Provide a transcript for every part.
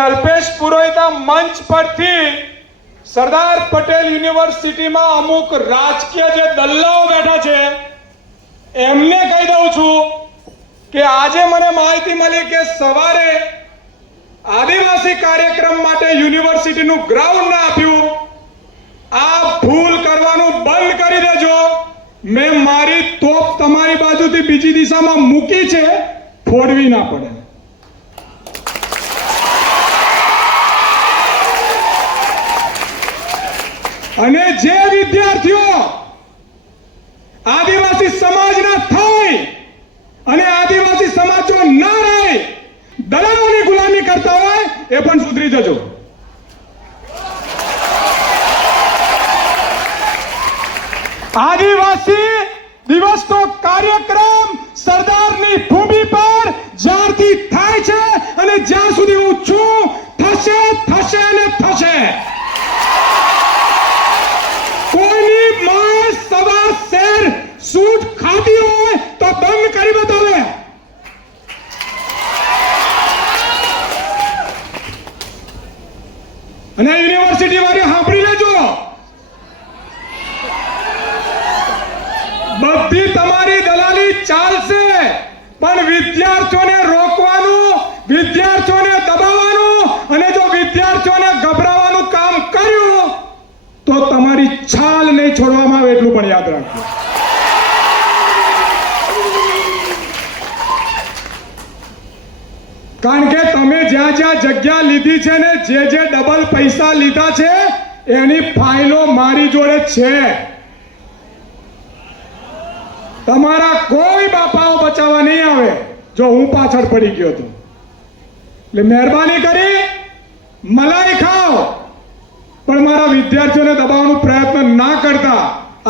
અલ્પેશ પુરોહિતા મંચ પરથી સરદાર પટેલ યુનિવર્સિટીમાં અમુક રાજકીય જે દલ્લાઓ બેઠા છે, એમને કહી દઉં છું કે આજે મને માહિતી મળી કે સવારે આદિવાસી કાર્યક્રમ માટે યુનિવર્સિટીનું ગ્રાઉન્ડ ના આપ્યું. આ ભૂલ કરવાનું બંધ કરી દેજો. મેં મારી તોપ તમારી બાજુથી બીજી દિશામાં મૂકી છે, ફોડવી ના પડે. અને જે વિદ્યાર્થીઓ આદિવાસી સમાજના થાય અને આદિવાસી સમાજો ના રહે, દલાલોની ગુલામી કરતા હોય, એ પણ સુધરી જજો આદિવાસી દિવસનો કાર્યક્રમ સરદારની ભૂમિ પર જ્યારથી થાય છે અને જ્યાં સુધી હું છું થશે થશે અને થશે કોઈની માં સવા શેર સૂટ ખાધી હોય તો બંધ કરી બતાવે અને યુનિવર્સિટી વાળી સાંભળી લેજો બધી તમારી દલાલી ચાલશે, પણ વિદ્યાર્થીઓને રોકવાનું, વિદ્યાર્થીઓને દબાવવાનું અને જો વિદ્યાર્થીઓને ગભરાવાનું કામ કર્યું, તો તમારી છાલ નહીં છોડવામાં આવે એટલું પણ યાદ રાખજો. કારણ કે તમે જ્યાં જ્યાં જગ્યા લીધી છે ને, જે જે ડબલ પૈસા લીધા છે, એની ફાઇલો મારી જોડે છે. તમારા કોઈ બાપાઓ બચાવવા નહીં આવે. જો હું પાછળ પડી ગયો તો. એટલે મહેરબાની કરી, મલાઈ ખાઓ. પણ મારા વિદ્યાર્થીઓને દબાવવાનો પ્રયત્ન ના કરતા.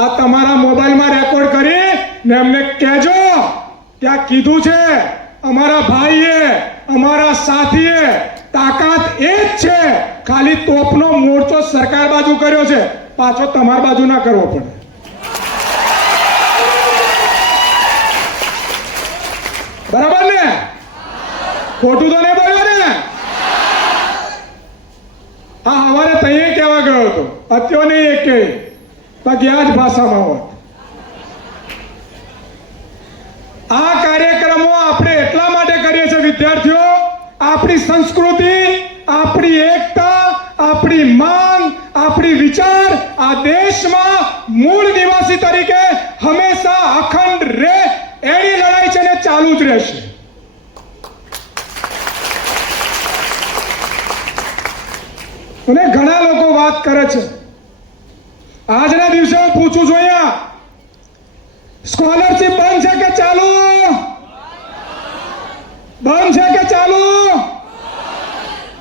આ તમારા મોબાઈલમાં રેકોર્ડ કરી ને એમને કહેજો કે આ કીધું છે. અમારા ભાઈએ, અમારા સાથીએ, તાકાત એ જ છે. ખાલી તોપનો મોરચો સરકાર બાજુ કર્યો છે. પાછો તમારી બાજુ ના કરવો પડે. બરાબર ને? ખોટું તો નહીં બોલ્યો ને? હા અમારે તઈએ કહેવા ગયો હતો, અત્યો નહીં એક કે બાકી આ જ ભાષામાં હોત. આ કાર્યક્રમો આપણે એટલા માટે કરીએ છીએ, વિદ્યાર્થીઓ, આપણી સંસ્કૃતિ, આપણી એકતા, આપણી માંગ, આપણી વિચાર, આ દેશમાં મૂળ નિવાસી તરીકે હંમેશા અખંડ રહે એની લડાઈ છે ને ચાલુ જ રહેશે. અને ઘણા લોકો વાત કરે છે. આજના દિવસે હું પૂછું છું અહીંયા સ્કોલરશિપ બંધ છે કે ચાલુ? બંધ છે કે ચાલુ?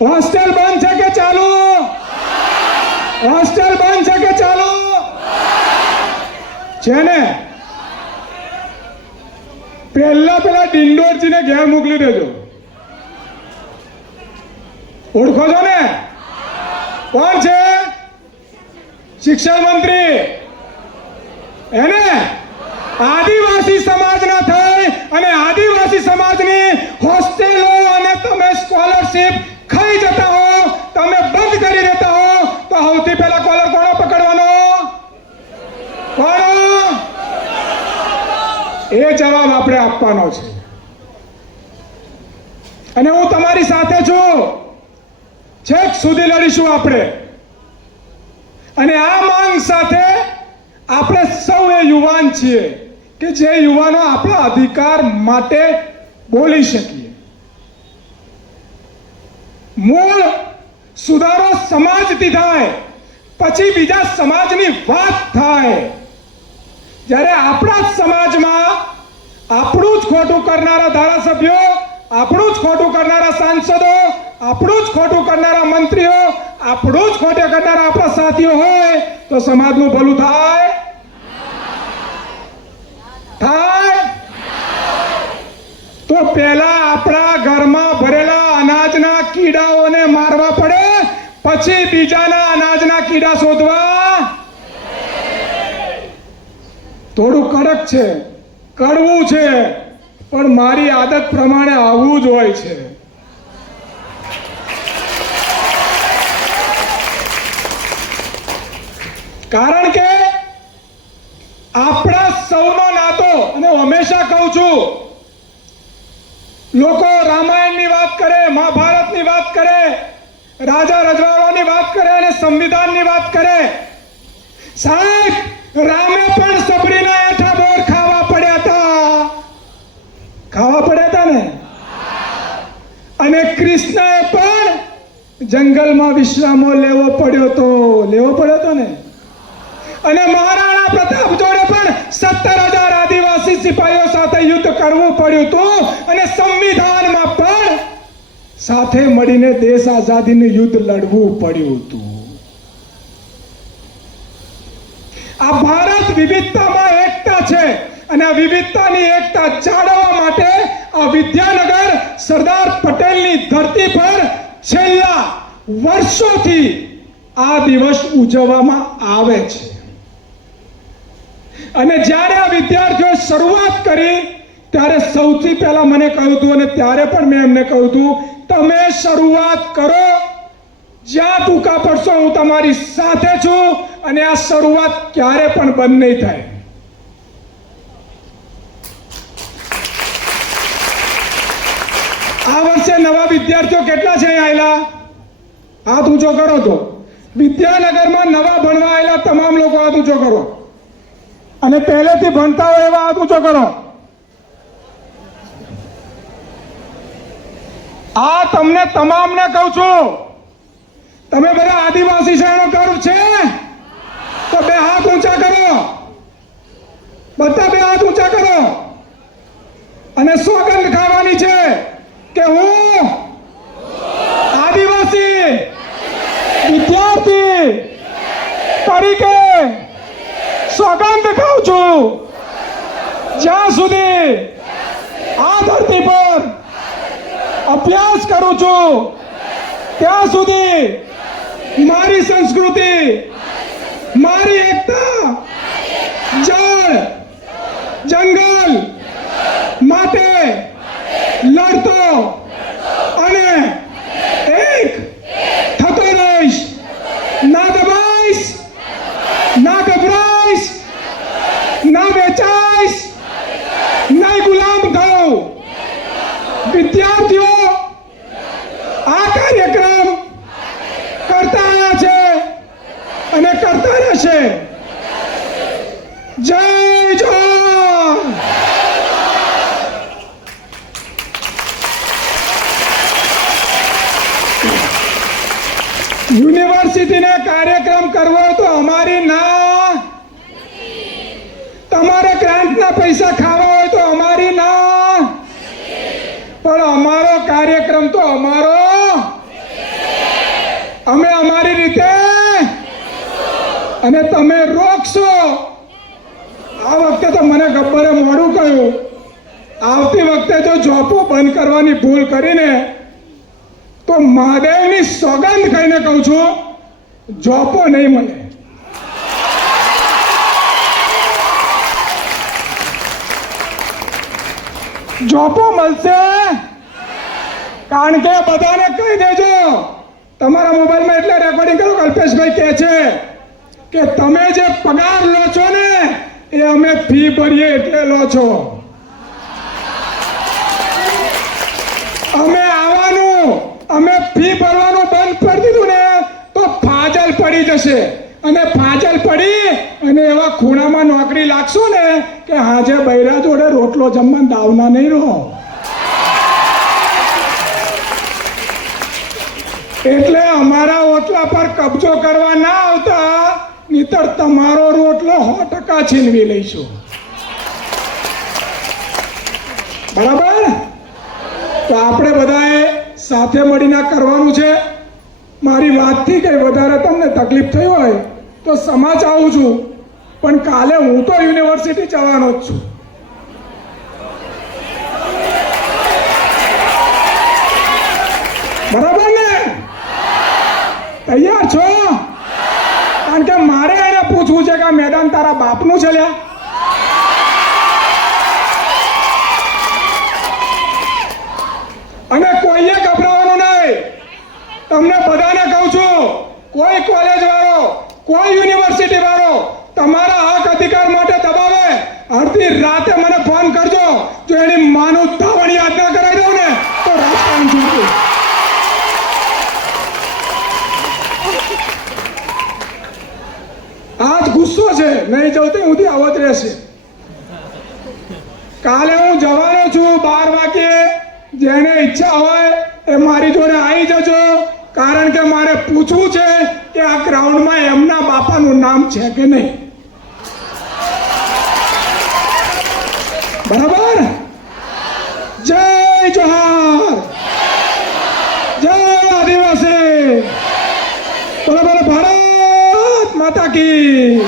હોસ્ટેલ બંધ છે કે ચાલુ? હોસ્ટેલ બંધ છે કે ચાલુ? છે ને પહેલા પેલા ડિંડોરજીને ઘેર મોકલી દેજો. ઓળખો છો ને? કોણ છે? શિક્ષણ મંત્રી. એને? આદિવાસી સમાજના થઈ અને આદિવાસી સમાજની હોસ્ટેલો અને તમે સ્કોલરશિપ ખાઈ જતા હો તમે બંધ કરી દેતા હો તો સૌથી પહેલા કોલર કોનો પકડવાનો કોનો જવાબ આપણે આપવાનો છે. અને હું તમારી સાથે છું. છેક સુધી લડીશું આપણે. અને આ માંગ સાથે આપણે સૌ એ યુવાન છીએ કે જે યુવાનો આપણા અધિકાર માટે બોલી શકીએ. મૂળ સુધારો સમાજથી થાય, પછી બીજા સમાજની વાત થાય. જ્યારે આપણા સમાજમાં આપણું જ ખોટું કરનારા ધારાસભ્યો, આપણું જ ખોટું કરનારા સાંસદો, આપણું જ ખોટું કરનારા મંત્રીઓ, આપણું જ ખોટે કરનારા આપણા સાથીઓ હોય તો સમાજનું ભલું થાય. થાય. તો પહેલા આપણા ઘરમાં ભરેલા અનાજના કીડાઓને મારવા પડે, પછી બીજાના અનાજના કીડા શોધવા. થોડું કડક છે. કરવું છે, પણ મારી આદત પ્રમાણે આવવું જ હોય છે. કારણ કે આપણા સૌનો નાતો અને હંમેશા કહું છું, લોકો રામાયણની વાત કરે, મહાભારતની વાત કરે, રાજા રજવાડાની વાત કરે, અને સંવિધાનની વાત કરે. સાહેબ, રામે પણ સબરીના કૃષ્ણએ પણ જંગલમાં વિશ્રામો લેવો પડ્યો તો, લેવો પડ્યો તો ને? અને મહારાણા પ્રતાપ જોડે પણ સત્તર હજાર આદિવાસી સિપાહીઓ સાથે યુદ્ધ કરવું પડ્યું હતું અને સંવિધાનમાં પણ સાથે મળીને દેશ આઝાદીનું યુદ્ધ લડવું પડ્યું હતું. આ ભારત વિવિધતામાં એકતા છે અને આ વિવિધતાની એકતા જાળવવા માટે આ વિદ્યાનગર સરદાર પટેલની ધરતી પર છેલ્લા વર્ષોથી આ દિવસ ઉજવવામાં આવે છે. અને જ્યારે આ વિદ્યાર્થીઓએ શરૂઆત કરી, ત્યારે સૌથી પહેલા મને કહ્યું હતું અને ત્યારે પણ મેં એમને કહ્યું હતું, તમે શરૂઆત કરો, જ્યાં ટૂંકા પડશો હું તમારી સાથે છું અને આ શરૂઆત ક્યારે પણ બંધ નહીં થાય. આ વર્ષે નવા વિદ્યાર્થીઓ કેટલા છે આવેલા? હાથ ઊંચો કરો તો. વિદ્યાનગરમાં નવા ભણવા આવેલા તમામ લોકો હાથ ઊંચો કરો. અને પહેલેથી ભણતા હોય એવા હાથ ઊંચો કરો. આ તમને તમામને કહું છું. તમે બધા આદિવાસી શહેરો કર્વ છે તો બે હાથ ઊંચા કરો બધા બે હાથ ઊંચા કરો. અને સોગંદ ખાવાની છે કે હું આદિવાસી વિદ્યાર્થી તરીકે સોગંદ ખાઉં છું. જ્યાં સુધી આ ધરતી પર અભ્યાસ કરું છું, ત્યાં સુધી મારી સંસ્કૃતિ, મારી એકતા જંગલ માટે લડતો અને એક થતો રહીશ. ના દબાઈશ, ના ગભરાઈશ, ના વેચાઈશ, નહીં ગુલામ થયો વિદ્યાર્થીઓ, આ કાર્યક્રમ કરતા છે અને કરતા રહેશે જય જોહર યુનિવર્સિટીને કાર્યક્રમ કરવો હોય તો અમારી ના તમારે ગ્રાન્ટના પૈસા ખાવા હોય તો અમારી ના. પણ અમારો કાર્યક્રમ તો અમારો. અમે અમારી રીતે અને તમે રોકશો. આ વખતે તો મને ગબ્બરે મોડું કહ્યું આવતી વખતે જો જોપો બંધ કરવાની ભૂલ કરીને તો મહાદેવની સોગંદ ખાઈને કહું છું જોપો નહીં મળે. જોપો મળશે? કારણ કે બધાને કહી દેજો. તમારા મોબાઈલમાં એટલે રેકોર્ડિંગ કરો કલ્પેશભાઈ કહે છે કે તમે જે પગાર લો છો ને, એ અમે ફી ભરીએ એટલે લો છો. અમે આવવાનું, અમે ફી ભરવાનું બંધ કરી દીધું ને, તો ફાજલ પડી જશે. અને ફાજલ પડી અને એવા ખૂણામાં નોકરી લાગશું ને કે હાજે બૈરા જોડે રોટલો જમવા દાવના નહીં રહો. એટલે અમારા ઓટલા પર કબજો કરવા ના આવતા, નીતર તમારો રોટલો સો ટકા છીનવી લઈશું. બરાબર? તો આપણે બધાએ સાથે મળીને કરવાનું છે. વાતથી કંઈ વધારે તમને તકલીફ થઈ હોય તો સમાજ આવું છું. પણ કાલે હું તો યુનિવર્સિટી જવાનો જ છું. બરાબર ને? તૈયાર છો? કારણ કે મારે એને પૂછવું છે કે મેદાન તારા બાપનું છે લ્યા? અને કોઈએ નહીં તમને બધાને કહું છું, કોઈ કોલેજ વાળો, કોઈ યુનિવર્સિટી વાળો તમારા હક અધિકાર માટે દબાવે, અડધી રાતે મને ફોન કરજો, જો એની માનું ધાવણ યાદ ના કરાવી દઉં ને, તો રાજકારણ છૂટું આજ ગુસ્સો છે, નહીં જવું સુધી આવો જ રહેશે. કાલે હું જવાનો છું બાર વાગે જેને ઈચ્છા હોય એ મારી જોડે આવી જજો. કારણ કે મારે પૂછવું છે કે આ ગ્રાઉન્ડમાં એમના બાપાનું નામ છે કે નહીં? બરાબર? જય જોહાર! જય આદિવાસી! બોલો ભારત માતા કી!